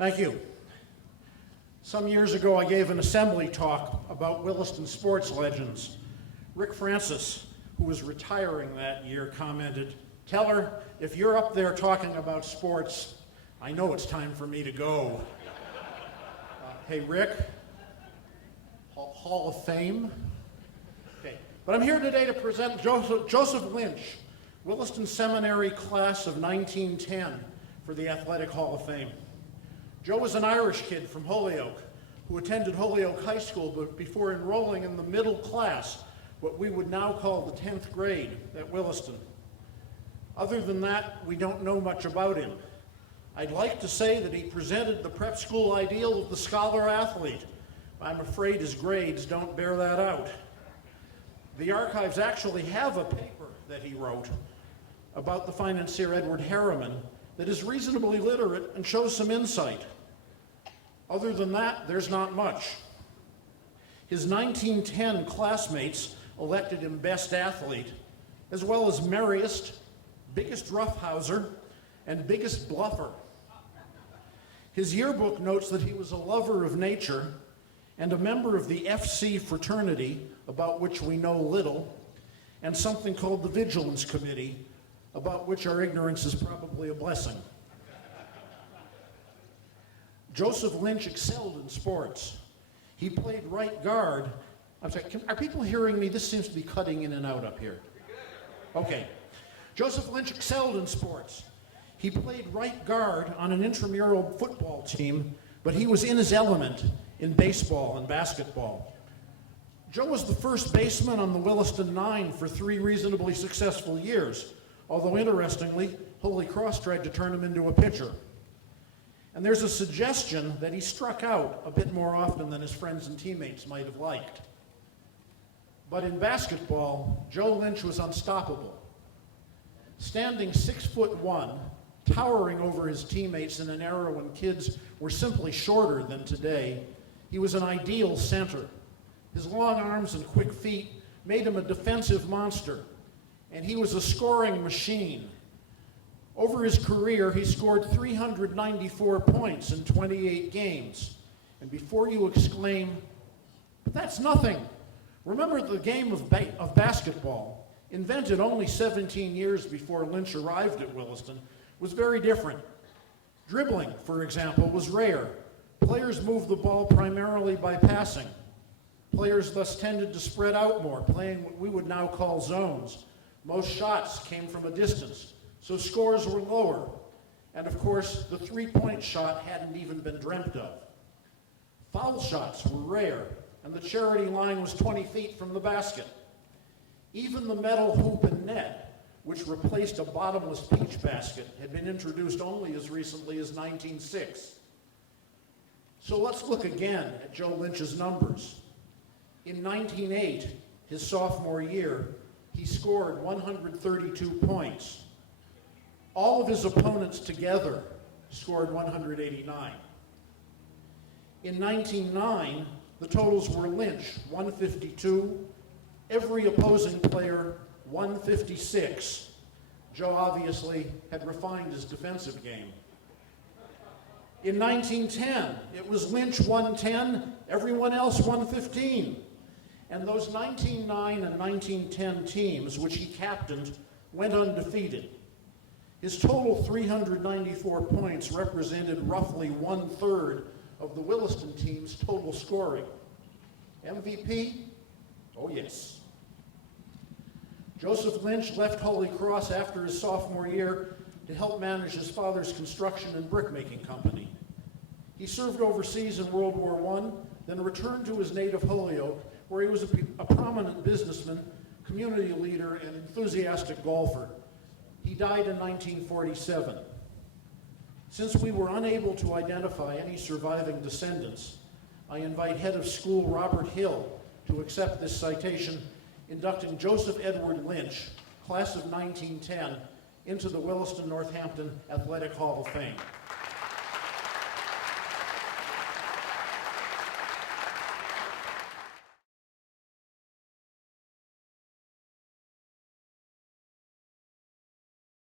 Thank you. Some years ago, I gave an assembly talk about Williston sports legends. Rick Francis, who was retiring that year, commented, "Tell her, if you're up there talking about sports, I know it's time for me to go." Hey, Rick, Hall of Fame. Okay, but I'm here today to present Joseph Lynch, Williston Seminary class of 1910 for the Athletic Hall of Fame. Joe was an Irish kid from Holyoke who attended Holyoke High School but before enrolling in the middle class, what we would now call the 10th grade at Williston. Other than that, we don't know much about him. I'd like to say that he presented the prep school ideal of the scholar athlete. I'm afraid his grades don't bear that out. The archives actually have a paper that he wrote about the financier Edward Harriman that is reasonably literate and shows some insight. Other than that, there's not much. His 1910 classmates elected him best athlete, as well as merriest, biggest roughhouser, and biggest bluffer. His yearbook notes that he was a lover of nature and a member of the FC fraternity, about which we know little, and something called the Vigilance Committee, about which our ignorance is probably a blessing. Joseph Lynch excelled in sports. He played right guard. I'm sorry, are people hearing me? This seems to be cutting in and out up here. Okay. Joseph Lynch excelled in sports. He played right guard on an intramural football team, but he was in his element in baseball and basketball. Joe was the first baseman on the Williston Nine for 3 reasonably successful years, although interestingly, Holy Cross tried to turn him into a pitcher. And there's a suggestion that he struck out a bit more often than his friends and teammates might have liked. But in basketball, Joe Lynch was unstoppable. Standing 6'1", towering over his teammates in an era when kids were simply shorter than today, he was an ideal center. His long arms and quick feet made him a defensive monster, and he was a scoring machine. Over his career, he scored 394 points in 28 games. And before you exclaim, "But that's nothing," remember the game of basketball, invented only 17 years before Lynch arrived at Williston, was very different. Dribbling, for example, was rare. Players moved the ball primarily by passing. Players thus tended to spread out more, playing what we would now call zones. Most shots came from a distance, so scores were lower. And of course, the three-point shot hadn't even been dreamt of. Foul shots were rare, and the charity line was 20 feet from the basket. Even the metal hoop and net, which replaced a bottomless peach basket, had been introduced only as recently as 1906. So let's look again at Joe Lynch's numbers. In 1908, his sophomore year, he scored 132 points. All of his opponents together scored 189. In 1909, the totals were Lynch, 152, every opposing player, 156. Joe obviously had refined his defensive game. In 1910, it was Lynch 110, everyone else 115. And those 1909 and 1910 teams, which he captained, went undefeated. His total 394 points represented roughly 1/3 of the Williston team's total scoring. MVP? Oh yes. Joseph Lynch left Holy Cross after his sophomore year to help manage his father's construction and brickmaking company. He served overseas in World War I, then returned to his native Holyoke, where he was a prominent businessman, community leader, and enthusiastic golfer. He died in 1947. Since we were unable to identify any surviving descendants, I invite head of school Robert Hill to accept this citation, inducting Joseph Edward Lynch, class of 1910, into the Williston Northampton Athletic Hall of Fame.